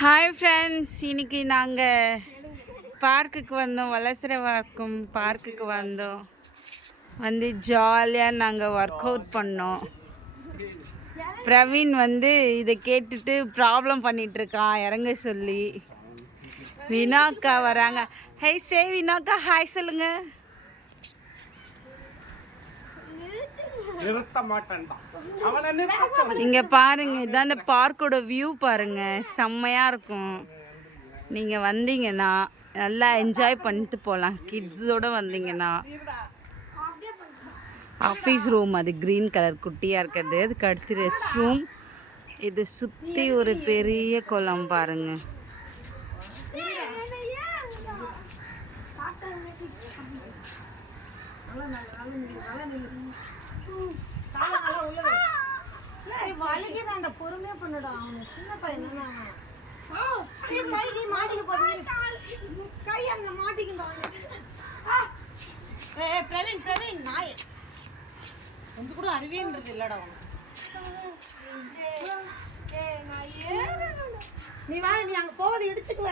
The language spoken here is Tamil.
ஹாய் ஃப்ரெண்ட்ஸ், இன்னைக்கு நாங்கள் பார்க்குக்கு வந்தோம். வலசரவாக்கம் பார்க்குக்கு வந்தோம். வந்து ஜாலியாக நாங்கள் ஒர்க் அவுட் பண்ணோம். பிரவீன் வந்து இதை கேட்டுட்டு ப்ராப்ளம் பண்ணிகிட்ருக்கான் இறங்க சொல்லி. வினாக்கா வராங்க. ஹை சே வினாக்கா, ஹாய் சொல்லுங்க. இங்க பாருங்க, இதான் இந்த பார்க்கோட வியூ பாருங்க, செம்மையா இருக்கும். நீங்க வந்தீங்கன்னா நல்லா என்ஜாய் பண்ணிட்டு போகலாம். கிட்ஸோட வந்தீங்கன்னா ஆஃபீஸ் ரூம், அது க்ரீன் கலர் குட்டியாக இருக்கிறது. அதுக்கு அடுத்து ரெஸ்ட் ரூம். இது சுற்றி ஒரு பெரிய குளம் பாருங்க. பொறுமையா பண்ணுடா, சின்ன பையன் கை அங்க மாட்டிக்கிட்டான். பிரவீன் பிரவீன் நாய் கொஞ்சம் கூட அறிவின்றது இல்லடா. நீ வா, நீ அங்க போவதை இடிச்சுக்குவ.